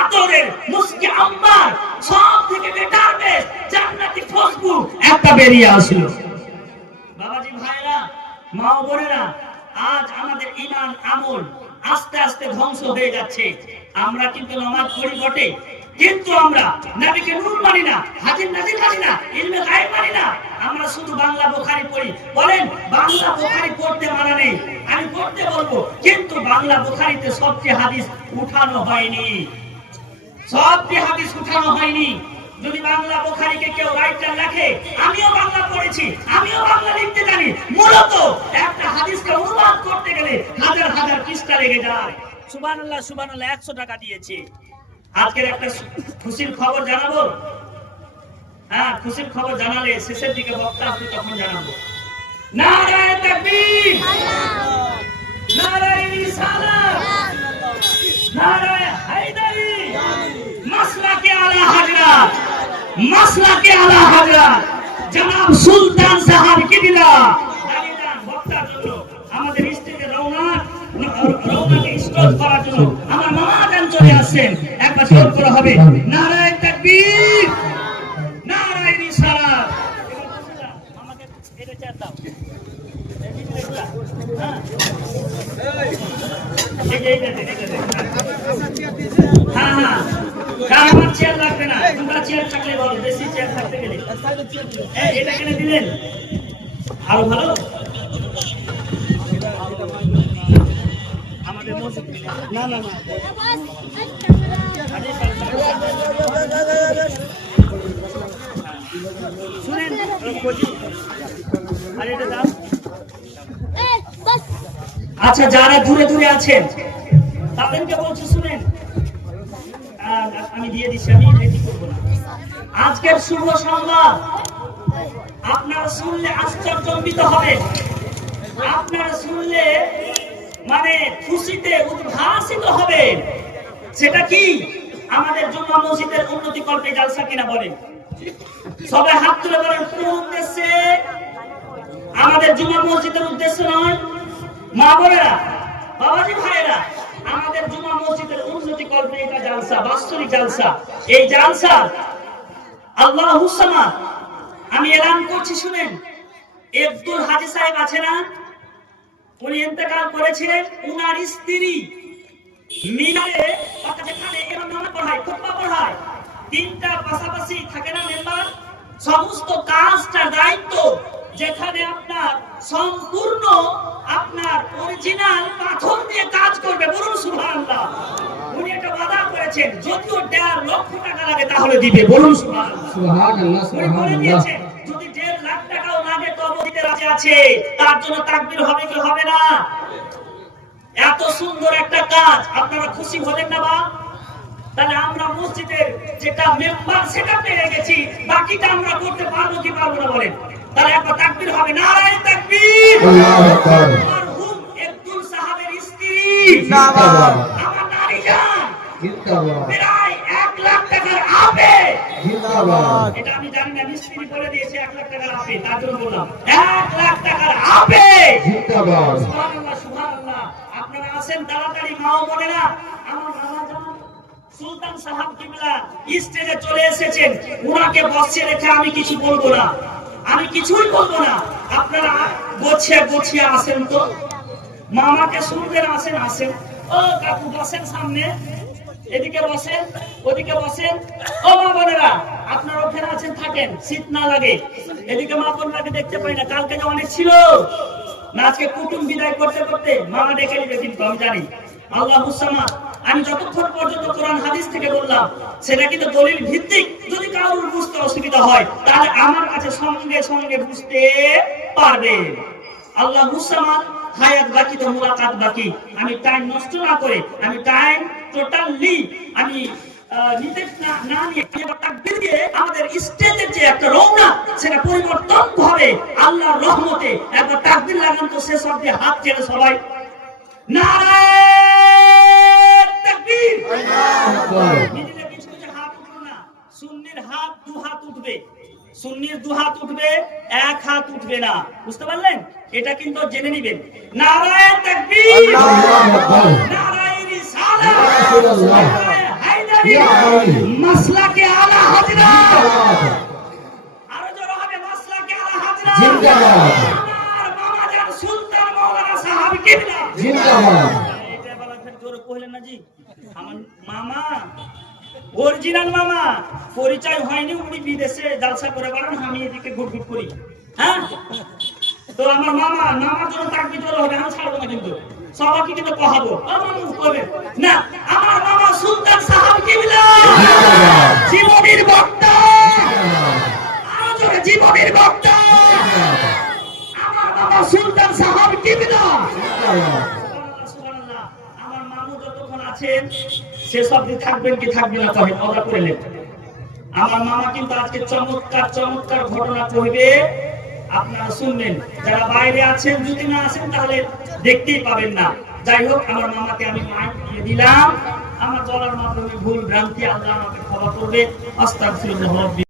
আতরের মুশকি আম্বার সব থেকে বেটার বেস্ট জান্নাতি খুশবু একটা বেরিয়ে আসলো। বাবাজি ভাইরা, মা ও বোনেরা, আজ আমাদের ঈমান আমল আস্তে আস্তে ধ্বংস হয়ে যাচ্ছে। আমরা কিন্তু নামাজ পড়ি বটে, কিন্তু আমরা নবীকে নূর মানি না, হাদিস নাজিল মানি না, ইলমে গায়েব মানি না। আমরা শুধু বাংলা বুখারী পড়ি। বলেন বাংলা বুখারী পড়তে মানা নেই, আমি পড়তে বলবো, কিন্তু বাংলা বুখারীতে সবচেয়ে হাদিস উঠানো হয়নি, সবচেয়ে হাদিস উঠানো হয়নি। যদি বাংলা বুখারীকে কেউ রাইটার লেখে, আমিও বাংলা পড়েছি, আমিও বাংলা লিখতে জানি, মূলত একটা হাদিসকে অনুবাদ করতে গেলে হাজার হাজার পৃষ্ঠা লেগে যায়। সুবহানাল্লাহ সুবহানাল্লাহ, 100 টাকা দিয়েছে। আজকের একটা খুশির খবর জানাবো। খুশির খবর জানালে শেষের দিকে বক্তা আসবে, তখন জানাবো। নারায়ে তাকবীর, নারায়ে রিসালাত, নারায়ে হায়দারি, মাসলাকে আলা হযরত, মাসলাকে আলা হযরত জনাব সুলতান সাহেব কিবলা দাঁড়িয়ে বক্তার জন্য আমাদের স্টেজে রওনাকে স্টল করার জন্য আমার মামা জান চলে আসছেন। একবার জোর করে হবে নারায়ে তাকবীর, নারায়ে রিসালাত। আমাকে এটা চার দাও, আমার চেয়ার লাগবে না, তোমরা চেয়ার থাকলে বলো, বেশি চেয়ার থাকতে গেলে এটা কিনে দিলেন আরো ভালো। আমাদের না না না শুনেন, আর এটা দাম আচ্ছা, যারা দূরে দূরে আছেন তাদেরকে বলছি শুনেন, আমি দিয়ে দিচ্ছি, আমি রেডি করবো না। আজকের শুভ সংবাদ আপনারা শুনলে আশ্চর্যান্বিত হবে, আপনারা শুনলে মানে খুশিতে উদ্ভাসিত হবে। সেটা কি? আমাদের জুম্মা মসজিদের উন্নতি কল্পে জালসা কিনা বলেন? সবাই হাত তুলে বলেন কোন উদ্দেশ্যে? আমাদের জুম্মা মসজিদের উদ্দেশ্য নয়, মা বোনেরা, বাবাজি ভাইয়েরা, আমাদের জুম্মা মসজিদের উন্নতি কল্পে এটা জালসা, বাৎসরিক জালসা। এই জালসা আল্লাহু সামাদ, আমি এলান করছি শুনেন। আব্দুল হাজি সাহেব আছে না, উনি ইন্তেকাল করেছিলেন। উনার স্ত্রী মিনারে যেখানে ইমাম নামাজ পড়ায়, খুতবা পড়ায়, তিনটা পাশাপাশি থাকে না মেম্বার, সমস্ত কাজটার দায়িত্ব যেখানে আপনার সম্পূর্ণ আপনার অরিজিনাল পাথর দিয়ে কাজ করবে, বলুন সুবহানাল্লাহ। উনি একটা ওয়াদা করেছেন, যদিও 1.5 লক্ষ টাকা লাগে তাহলে দিবে, বলুন সুবহানাল্লাহ। সুবহানাল্লাহ, উনি বলে দিয়েছেন যদি 1.5 লাখ টাকাও লাগে তবু দিতে রাজি আছে। তার জন্য তাকবীর হবে কি হবে না? এত সুন্দর একটা কাজ, আপনারা খুশি হলেন না বা? তাহলে আমরা মসজিদের যেটা মেম্বার সেটা পেয়ে গেছি, বাকিটা আমরা করতে পারবো কি পারবো না বলেন? তাহলে একবার তাকবীর হবে, নারায়ে তাকবীর। আল্লাহু আকবার। মরহুম আব্দুল সাহাবের স্ত্রী জিন্দাবাদ, আমার নারী জান জিন্দাবাদ, প্রায় 1 লাখ টাকার আপে, জিন্দাবাদ। এটা আমি জানি না, মিস্ত্রি বলে দিয়েছে 1 লাখ টাকার আপে, তার জন্য বললাম 1 লাখ টাকার আপে। জিন্দাবাদ। সুবহানাল্লাহ, সুবহানাল্লাহ। আপনারা আসেন তাড়াতাড়ি, মা ও বোনেরা। আমার মামা জান সুলতান সাহেব কিবলা স্টেজে চলে এসেছেন, উনাকে বসিয়ে রেখে আমি কিছু বলবো না, আমি কিছুই বলবো না। আপনারা গোছিয়ে গোছিয়ে আসেন তো, মামাকে শুনবেন, আসেন আসেন। ও কাকু বসেন সামনে, এদিকে বসেন, ওদিকে বসেন। ও মা বোনেরা, আপনারা ওখানে আছেন থাকেন, শীত না লাগে। এদিকে মা বোনরাকে দেখতে পাই না, কালকে যে অনেক ছিল না, আজকে কুটুম বিদায় করতে করতে মামা ডেকে নিবে, কিন্তু আমি জানি আল্লাহু সামাদ। আমি যতক্ষণ পর্যন্ত কোরআন হাদিস থেকে বললাম সেটা কিন্তু দলিল ভিত্তিক, যদি কারোর বুঝতে অসুবিধা হয় তাহলে আমার কাছে সঙ্গে সঙ্গে বুঝতে পারবে। আল্লাহু সামাদ, হায়াত বাকি তো মুলাকাত বাকি। আমি টাইম নষ্ট না করে, আমি টাইম টোটালি আমি নিতে না নিয়ে তাকবীর দিয়ে আমাদের স্টেজের যে একটা রওনা সেটা পরিবর্তন হবে আল্লাহর রহমতে। একবার তাকবীর লাগান তো, শেষ অবধি হাত ছেড়ে সবাই নারায়ে তাকবীর। আল্লাহু আকবার। মিডিলে কিছু কিছু হাত উঠবে না, সুন্নির হাত 2 হাত উঠবে, সুন্নির 2 হাত উঠবে, 1 হাত উঠবে না, বুঝতে পারলেন? এটা কিন্তু জেনে নেবেন। নারায়ে তাকবীর, আল্লাহু আকবার। নারায়ে রিসালাত, রাসূলুল্লাহ, নারায়ে হায়দারি, ইয়া আলী, মাসলাকে আলা হযরত। জিন্দাবাদ, আরো জোরে হবে, মাসলাকে আলা হযরত। জিন্দাবাদ, আমার মামা জান সুলতান মাওলানা সাহেব কিবলা জিন্দাবাদ। এটা বলা ফের জোরে কইলেন না জি। আমার মামা অরিজিনাল মামা, পরিচয় হয়নি, উনি বিদেশে জালসা করে বেড়ান, আমি এদিকে ঘুরঘুর করি। হ্যাঁ, তো আমার মামা, মামার জন্য তাকবীর জোরে হবে, আমি ছাড়বো না কিন্তু, সবাইকে কিন্তু কহাবো। আমার করবে না, আমার মামা সুলতান সাহেব কিবলা জীবনের বক্তা, আরো জোরে জীবনের বক্তা, আমার মামা সুলতান সাহেব কিবলা। সুবহানাল্লাহ। আমার মামু যতক্ষণ আছেন সে সব দিন থাকবেন কি থাকবেন না কহেন, ওরা করলেন। আমার মামা কিন্তু আজকে চমৎকার চমৎকার ঘটনা কইবে, আপনারা শুনবেন। যারা বাইরে আছেন যদি না আসেন তাহলে দেখতেই পাবেন না। যাই হোক, আমার মামাকে আমি মাইক দিয়ে দিলাম। আমার বলার মাধ্যমে ভুল ভ্রান্তি আল্লাহ আমাকে ক্ষমা করবে। আস্তাগফিরুল্লাহ।